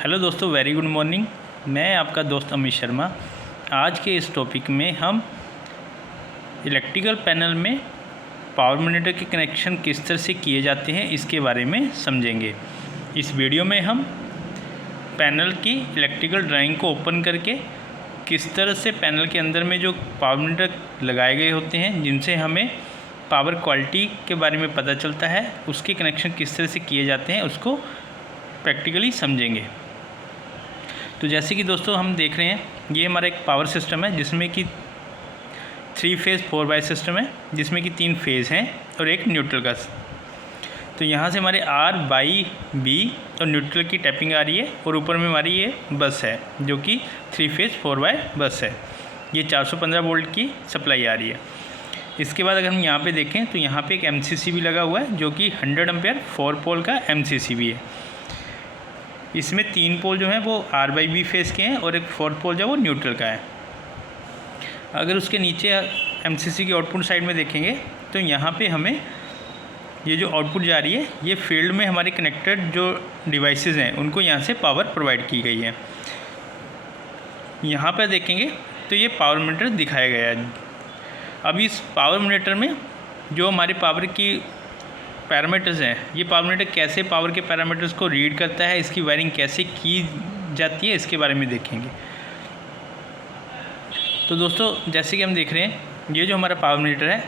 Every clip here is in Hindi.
हेलो दोस्तों, वेरी गुड मॉर्निंग। मैं आपका दोस्त अमित शर्मा। आज के इस टॉपिक में हम इलेक्ट्रिकल पैनल में पावर मॉनिटर के कनेक्शन किस तरह से किए जाते हैं इसके बारे में समझेंगे। इस वीडियो में हम पैनल की इलेक्ट्रिकल ड्राइंग को ओपन करके किस तरह से पैनल के अंदर में जो पावर मॉनिटर लगाए गए होते हैं जिनसे हमें पावर क्वालिटी के बारे में पता चलता है, उसके कनेक्शन किस तरह से किए जाते हैं उसको प्रैक्टिकली समझेंगे। तो जैसे कि दोस्तों हम देख रहे हैं, ये हमारा एक पावर सिस्टम है जिसमें कि 3 फेज़ 4 वायर सिस्टम है, जिसमें कि 3 फेज़ हैं और एक न्यूट्रल का। तो यहाँ से हमारे आर बाई बी और न्यूट्रल की टैपिंग आ रही है और ऊपर में हमारी ये बस है जो कि 3 फेज़ 4 वायर बस है। ये 415 वोल्ट की सप्लाई आ रही है। इसके बाद अगर हम यहाँ पे देखें तो यहाँ पे एक MCC भी लगा हुआ है जो कि 100 एम्पेयर 4 पोल का MCC भी है। इसमें 3 पोल जो हैं वो आर बाई बी फेज़ के हैं और एक 4 पोल जो है वो न्यूट्रल का है। अगर उसके नीचे MCC की आउटपुट साइड में देखेंगे तो यहाँ पे हमें ये जो आउटपुट जा रही है ये फील्ड में हमारे कनेक्टेड जो डिवाइसेस हैं उनको यहाँ से पावर प्रोवाइड की गई है। यहाँ पर देखेंगे तो ये पावर मॉनिटर दिखाया गया है। अब इस पावर मॉनिटर में जो हमारे पावर की पैरामीटर्स हैं, ये पावर मॉनिटर कैसे पावर के पैरामीटर्स को रीड करता है, इसकी वायरिंग कैसे की जाती है, इसके बारे में देखेंगे। तो दोस्तों जैसे कि हम देख रहे हैं, ये जो हमारा पावर मॉनिटर है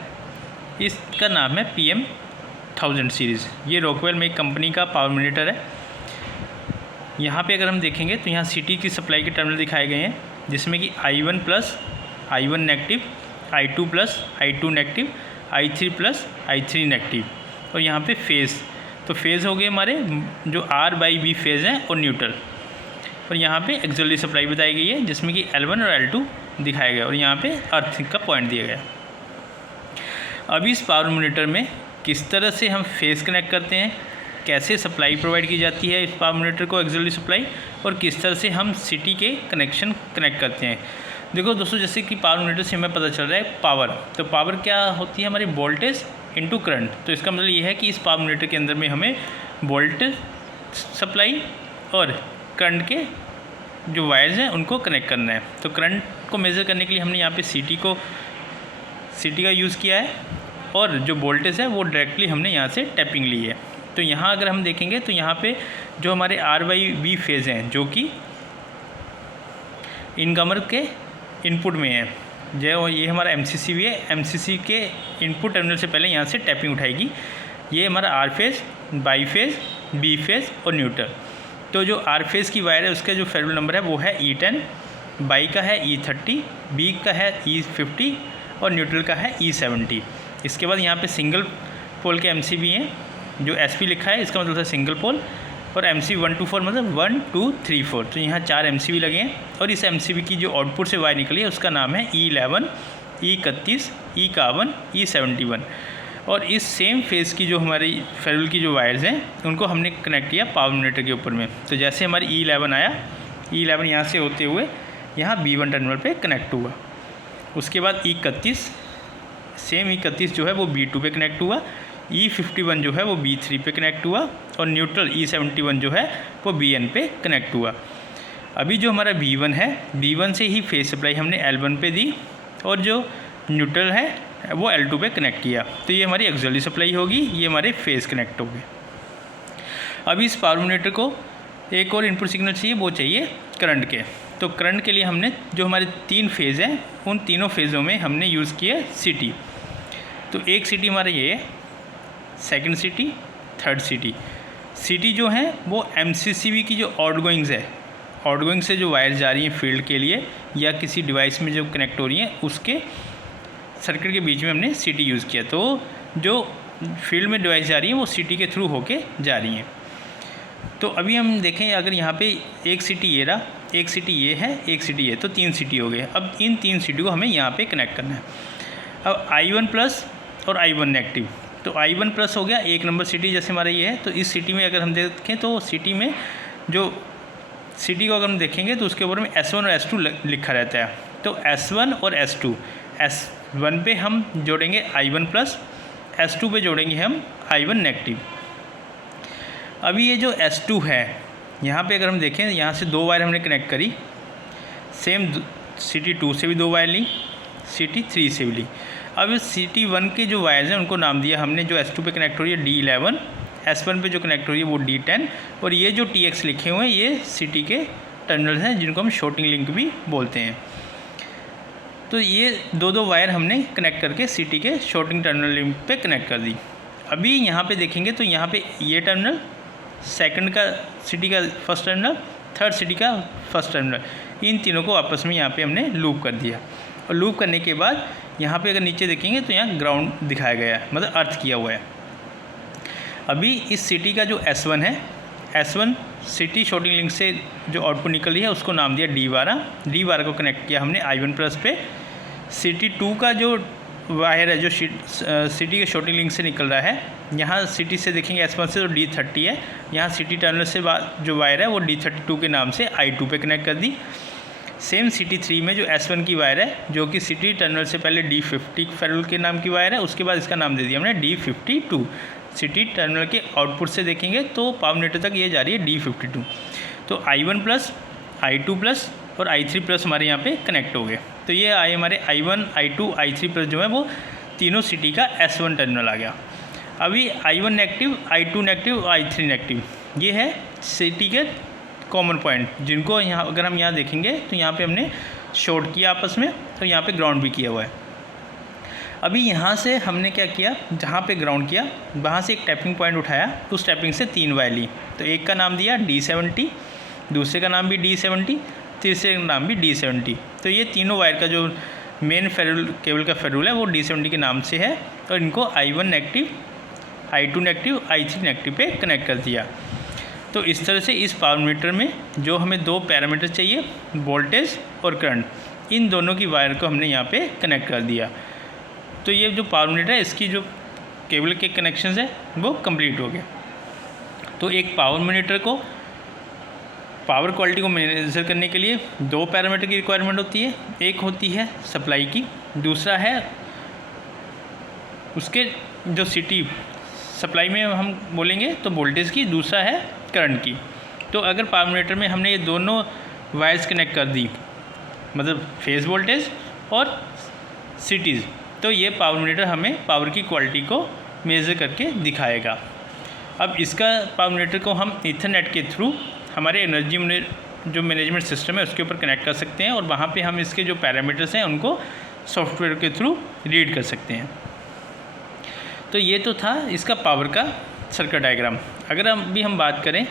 इसका नाम है PM1000 सीरीज़। ये रॉकवेल में एक कंपनी का पावर मॉनिटर है। यहाँ पे अगर हम देखेंगे तो यहाँ CT की सप्लाई के टर्मिनल दिखाए गए हैं जिसमें कि I1 plus, I1 negative, I2 plus, I2 negative, I3 plus, I3 negative और यहाँ पे फेज़। तो फेज़ हो गए हमारे जो आर बाई बी फेज़ हैं और न्यूट्रल। और यहाँ पे एक्सिलरी सप्लाई बताई गई है जिसमें कि L1 और L2 दिखाया गया और यहाँ पे अर्थ का पॉइंट दिया गया। अब इस पावर मॉनिटर में किस तरह से हम फेज़ कनेक्ट करते हैं, कैसे सप्लाई प्रोवाइड की जाती है इस पावर मॉनिटर को एक्सिलरी सप्लाई, और किस तरह से हम CT के कनेक्शन कनेक्ट करते हैं। देखो दोस्तों, जैसे कि पावर मॉनिटर से हमें पता चल रहा है पावर, तो पावर क्या होती है हमारी वोल्टेज इनटू करंट। तो इसका मतलब ये है कि इस पावर मॉनिटर के अंदर में हमें वोल्टेज सप्लाई और करंट के जो वायर्स हैं उनको कनेक्ट करना है। तो करंट को मेज़र करने के लिए हमने यहाँ पे CT का यूज़ किया है और जो वोल्टेज है वो डायरेक्टली हमने यहाँ से टैपिंग ली है। तो यहाँ अगर हम देखेंगे तो यहाँ पे जो हमारे आर बाई बी फेज़ हैं जो कि इनकमर के इनपुट में है, जो ये हमारा MCC भी है। MCC के इनपुट टर्मिनल से पहले यहाँ से टैपिंग उठाएगी। ये हमारा R phase, Y phase, B phase और न्यूट्रल। तो जो आर फेज़ की वायर है उसका जो फेरियल नंबर है वो है E10, बाई का है E30, बी का है E50 और न्यूट्रल का है E70। इसके बाद यहाँ पे सिंगल पोल के MCB हैं जो SP लिखा है, इसका मतलब है सिंगल पोल, और MC 1 to 4 मतलब 1 2 3 4। तो यहाँ 4 MCB लगे हैं और इस MCB की जो आउटपुट से वायर निकली है उसका नाम है E11, E31, E51, E71। और इस सेम फेज़ की जो हमारी फेरियल की जो वायर्स हैं उनको हमने कनेक्ट किया पावर मॉनिटर के ऊपर में। तो जैसे हमारी E11 आया, E11 यहाँ से होते हुए यहाँ B1 टर्मिनल पे कनेक्ट हुआ। उसके बाद E31, सेम E31 जो है वो B2 पे कनेक्ट हुआ, E51 जो है वो B3 पे कनेक्ट हुआ और न्यूट्रल E71 जो है वो BN पे कनेक्ट हुआ। अभी जो हमारा B1 है, B1 से ही फेज़ सप्लाई हमने L1 पे दी और जो न्यूट्रल है वो L2 पे कनेक्ट किया। तो ये हमारी एक्सिलरी सप्लाई होगी, ये हमारे फेज़ कनेक्ट हो गए। अभी इस पावर मॉनिटर को एक और इनपुट सिग्नल चाहिए, वो चाहिए करंट के। तो करंट के लिए हमने जो हमारे 3 फेज़ हैं उन तीनों फेज़ों में हमने यूज़ किया CT। तो एक CT हमारा ये है, second CT, third CT। CT जो है वो MCCB की जो आउटगोइंग्स है, आउटगोइंग से जो वायर जा रही हैं फील्ड के लिए या किसी डिवाइस में जो कनेक्ट हो रही हैं उसके सर्किट के बीच में हमने CT यूज़ किया। तो जो फील्ड में डिवाइस जा रही हैं वो CT के थ्रू होके जा रही हैं। तो अभी हम देखें, अगर यहाँ पे एक CT ये रहा, एक CT ये है, एक CT ये, तो 3 CT हो गए। अब इन 3 CT को हमें यहाँ पे कनेक्ट करना है। अब I1 प्लस और I1 नेगेटिव, तो I1 प्लस हो गया 1 नंबर CT जैसे हमारा ये है। तो इस CT में अगर हम देखें तो CT में जो CT को अगर हम देखेंगे तो उसके ऊपर में S1 और S2 लिखा रहता है। तो S1 और S2, S1 पे हम जोड़ेंगे I1 प्लस, S2 पे जोड़ेंगे हम I1 नेगेटिव। अभी ये जो S2 है यहाँ पे अगर हम देखें, यहाँ से 2 वायर हमने कनेक्ट करी, सेम CT2 से भी 2 वायर ली, CT3 से भी ली। अब CT1 के जो वायर्स हैं उनको नाम दिया हमने, जो S2 पे कनेक्ट हो रही है D11, S1 पे जो कनेक्ट हो रही है वो D10, और ये जो TX लिखे हुए हैं ये CT के टर्मिनल्स हैं जिनको हम शॉर्टिंग लिंक भी बोलते हैं। तो ये 2 वायर हमने कनेक्ट करके CT के शॉर्टिंग टर्मिनल लिंक पे कनेक्ट कर दी। अभी यहाँ पे देखेंगे तो यहाँ पे ये टर्मिनल, सेकंड का CT का फर्स्ट टर्मिनल, थर्ड CT का फर्स्ट टर्मिनल, इन तीनों को आपस में यहाँ पे हमने लूप कर दिया। और लूप करने के बाद यहाँ पे अगर नीचे देखेंगे तो यहाँ ग्राउंड दिखाया गया है, मतलब अर्थ किया हुआ है। अभी इस CT का जो S1 है, S1 CT शॉर्टिंग लिंक से जो आउटपुट निकल रही है उसको नाम दिया D12 को कनेक्ट किया हमने I1 प्लस पे। CT2 का जो वायर है जो CT के शॉर्टिंग लिंक से निकल रहा है, यहाँ CT से देखेंगे S1 से तो D30 है, यहाँ CT टर्मिनल से जो वायर है वो D32 के नाम से I2 पे कनेक्ट कर दी। सेम CT3 में जो S1 की वायर है जो कि CT टर्मिनल से पहले D50 फेरुल के नाम की वायर है, उसके बाद इसका नाम दे दिया हमने D52। CT टर्मिनल के आउटपुट से देखेंगे तो पावर मीटर तक ये जा रही है D52। तो I1 प्लस, I2 प्लस और I3 प्लस हमारे यहाँ पे कनेक्ट हो गए। तो ये आए हमारे I1, I2, I3 प्लस जो है वो तीनों CT का S1 टर्मिनल आ गया। अभी I1 नेगेटिव, I2 नेगेटिव और I3 नेगेटिव, ये है CT के कॉमन पॉइंट, जिनको यहाँ अगर हम यहाँ देखेंगे तो यहाँ पे हमने शॉर्ट किया आपस में, तो यहाँ पे ग्राउंड भी किया हुआ है। अभी यहाँ से हमने क्या किया, जहाँ पे ग्राउंड किया वहाँ से एक टैपिंग पॉइंट उठाया, उस टैपिंग से 3 वायर ली। तो एक का नाम दिया D70, दूसरे का नाम भी D70, तीसरे का नाम भी D70। तो ये तीनों वायर का जो मेन फेरुल केबल का फेरुल है वो D70 के नाम से है, और इनको I1 negative, I2 negative, I3 negative पे कनेक्ट कर दिया। तो इस तरह से इस पावर मीटर में जो हमें 2 पैरामीटर चाहिए, वोल्टेज और करंट, इन दोनों की वायर को हमने यहाँ पे कनेक्ट कर दिया। तो ये जो पावर मीटर है इसकी जो केबल के कनेक्शंस है वो कंप्लीट हो गया। तो एक पावर मीटर को पावर क्वालिटी को मेजर करने के लिए 2 पैरामीटर की रिक्वायरमेंट होती है। एक होती है सप्लाई की, दूसरा है उसके जो CT सप्लाई में हम बोलेंगे तो वोल्टेज की, दूसरा है करंट की। तो अगर पावर मीटर में हमने ये दोनों वायर्स कनेक्ट कर दी, मतलब फेज़ वोल्टेज और CTs, तो ये पावर मीटर हमें पावर की क्वालिटी को मेज़र करके दिखाएगा। अब इसका पावर मीटर को हम ईथरनेट के थ्रू हमारे एनर्जी जो मैनेजमेंट सिस्टम है उसके ऊपर कनेक्ट कर सकते हैं, और वहाँ पे हम इसके जो पैरामीटर्स हैं उनको सॉफ्टवेयर के थ्रू रीड कर सकते हैं। तो ये तो था इसका पावर का सर्किट डायग्राम। अगर हम बात करें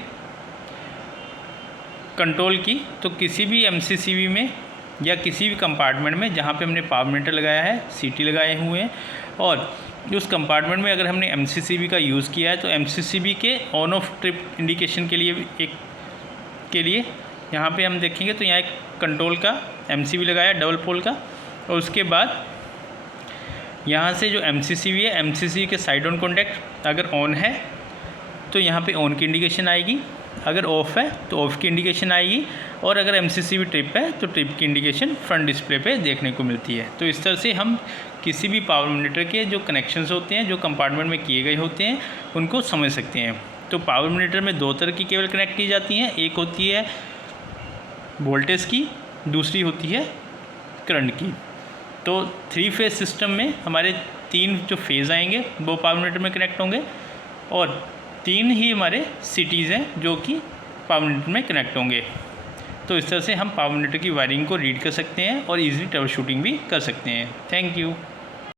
कंट्रोल की, तो किसी भी MCCB में या किसी भी कंपार्टमेंट में जहाँ पे हमने पावर मीटर लगाया है, CT लगाए हुए हैं, और उस कंपार्टमेंट में अगर हमने MCCB का यूज़ किया है तो MCCB के ऑन ऑफ ट्रिप इंडिकेशन के लिए यहाँ पे हम देखेंगे तो यहाँ एक कंट्रोल का MCB लगाया डबल पोल का, और उसके बाद यहाँ से जो MCCB है, MCCB के साइड ऑन कॉन्टैक्ट अगर ऑन है तो यहाँ पे ऑन की इंडिकेशन आएगी, अगर ऑफ़ है तो ऑफ़ की इंडिकेशन आएगी, और अगर MCCB ट्रिप है तो ट्रिप की इंडिकेशन फ्रंट डिस्प्ले पे देखने को मिलती है। तो इस तरह से हम किसी भी पावर मीटर के जो कनेक्शंस होते हैं, जो कंपार्टमेंट में किए गए होते हैं, उनको समझ सकते हैं। तो पावर मीटर में 2 तरह की केबल कनेक्ट की जाती हैं, एक होती है वोल्टेज की, दूसरी होती है करंट की। तो 3 फेज़ सिस्टम में हमारे 3 जो फेज़ आएंगे वो पावर मीटर में कनेक्ट होंगे, और 3 ही हमारे CTs हैं जो कि पावर मीटर में कनेक्ट होंगे। तो इस तरह से हम पावर मीटर की वायरिंग को रीड कर सकते हैं और ईजिली ट्रबल शूटिंग भी कर सकते हैं। Thank you.